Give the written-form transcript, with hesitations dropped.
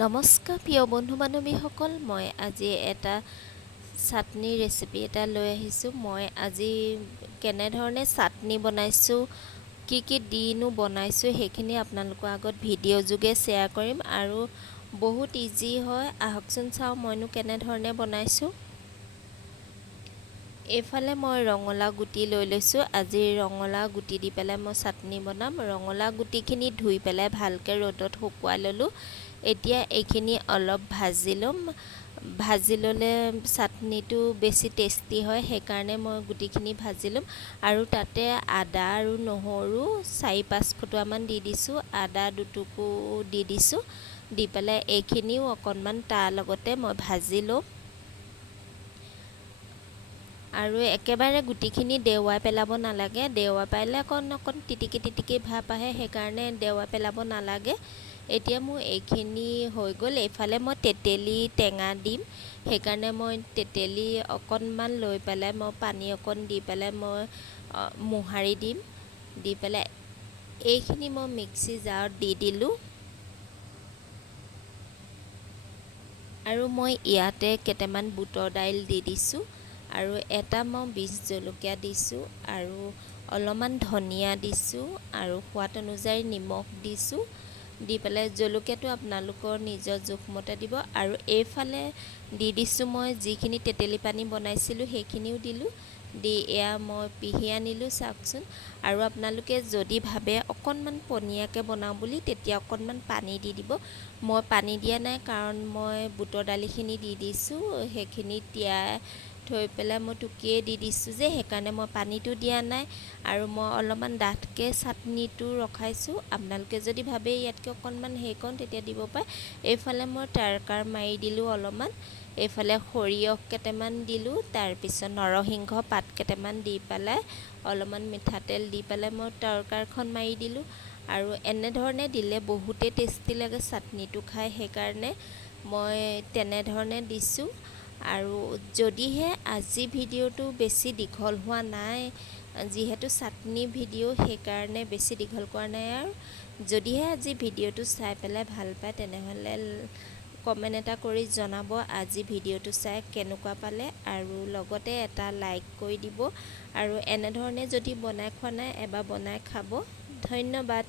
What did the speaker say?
নমস্কাৰ প্ৰিয় বন্ধু বান্ধৱীসকল, মই আজি এটা চাটনি ৰেচিপি এটা লৈ আহিছোঁ। মই আজি কেনেধৰণে চাটনি বনাইছোঁ, কি দিনো বনাইছোঁ সেইখিনি আপোনালোকৰ আগত ভিডিঅ' যোগে শ্বেয়াৰ কৰিম আৰু বহুত ইজি হয়। আহকচোন চাওঁ মইনো কেনেধৰণে বনাইছোঁ। এইফালে মই ৰঙালাও গুটি লৈ লৈছোঁ। আজি ৰঙালাও গুটি দি পেলাই মই চাটনি বনাম। ৰঙালাও গুটিখিনি ধুই পেলাই ভালকৈ ৰ'দত শুকুৱাই ল'লোঁ। এতিয়া এইখিনি অলপ ভাজি ল'ম। ভাজি ল'লে চাটনিটো বেছি টেষ্টি হয়, সেইকাৰণে মই গুটিখিনি ভাজি ল'ম। আৰু তাতে আদা আৰু নহৰু 4-5 ফুটামান দি দিছোঁ। আদা দুটুকু দি দিছোঁ। দি পেলাই এইখিনিও অকণমান তাৰ লগতে মই ভাজি ল'ম। আৰু একেবাৰে গুটিখিনি দেওৱাই পেলাব নালাগে। দেওৱাই পেলালে অকণ তিটিকি ভাপ আহে, সেইকাৰণে দেওৱাই পেলাব নালাগে। এতিয়া মোৰ এইখিনি হৈ গ'ল। এইফালে মই তেতেলী টেঙা দিম, সেইকাৰণে মই তেতেলী অকণমান লৈ পেলাই মই পানী অকণ দি পেলাই মই মোহাৰি দিম। দি পেলাই এইখিনি মই মিক্সি জাৰত দি দিলোঁ। আৰু মই ইয়াতে কেইটামান বুটৰ দাইল দি দিছোঁ আৰু এটা মই বিষ জলকীয়া দিছোঁ আৰু অলপমান ধনিয়া দিছোঁ আৰু সোৱাদ অনুযায়ী নিমখ দিছোঁ। দি পেলাই জলকীয়াটো আপোনালোকৰ নিজৰ জোখমতে দিব। আৰু এইফালে দি দিছোঁ মই যিখিনি তেতেলী পানী বনাইছিলোঁ সেইখিনিও দিলোঁ। দি এয়া মই পিহি আনিলোঁ, চাওকচোন। আৰু আপোনালোকে যদি ভাবে অকণমান পনীয়াকৈ বনাওঁ বুলি, তেতিয়া অকণমান পানী দি দিব। মই পানী দিয়া নাই, কাৰণ মই বুটৰ দালিখিনি দি দিছোঁ। সেইখিনি তিয়াই থৈ পেলাই মই টুকিয়ে দি দিছোঁ যে, সেইকাৰণে মই পানীটো দিয়া নাই। আৰু মই অলপমান ডাঠকৈ চাটনিটো ৰখাইছোঁ। আপোনালোকে যদি ভাবে ইয়াতকৈ অকণমান হেৰি কৰোঁ তেতিয়া দিব পাৰে। এইফালে মই তাৰকাৰ মাৰি দিলোঁ অলপমান। এইফালে সৰিয়হ কেইটামান দিলোঁ, তাৰপিছত নৰসিংহ পাত কেইটামান দি পেলাই অলপমান মিঠাতেল দি পেলাই মই তৰকাৰখন মাৰি দিলোঁ। আৰু এনেধৰণে দিলে বহুতেই টেষ্টি লাগে চাটনিটো খাই, সেইকাৰণে মই তেনেধৰণে দিছোঁ। আৰু যদিহে আজি ভিডিঅ'টো বেছি দীঘল হোৱা নাই, যিহেতু চাটনি ভিডিঅ' সেইকাৰণে বেছি দীঘল কৰা নাই। আৰু যদিহে আজি ভিডিঅ'টো চাই পেলাই ভাল পায়, তেনেহ'লে কমেণ্ট এটা কৰি জনাব আজি ভিডিঅ'টো চাই কেনেকুৱা পালে, আৰু লগতে এটা লাইক কৰি দিব। আৰু এনেধৰণে যদি বনাই খোৱা নাই, এবাৰ বনাই খাব। ধন্যবাদ।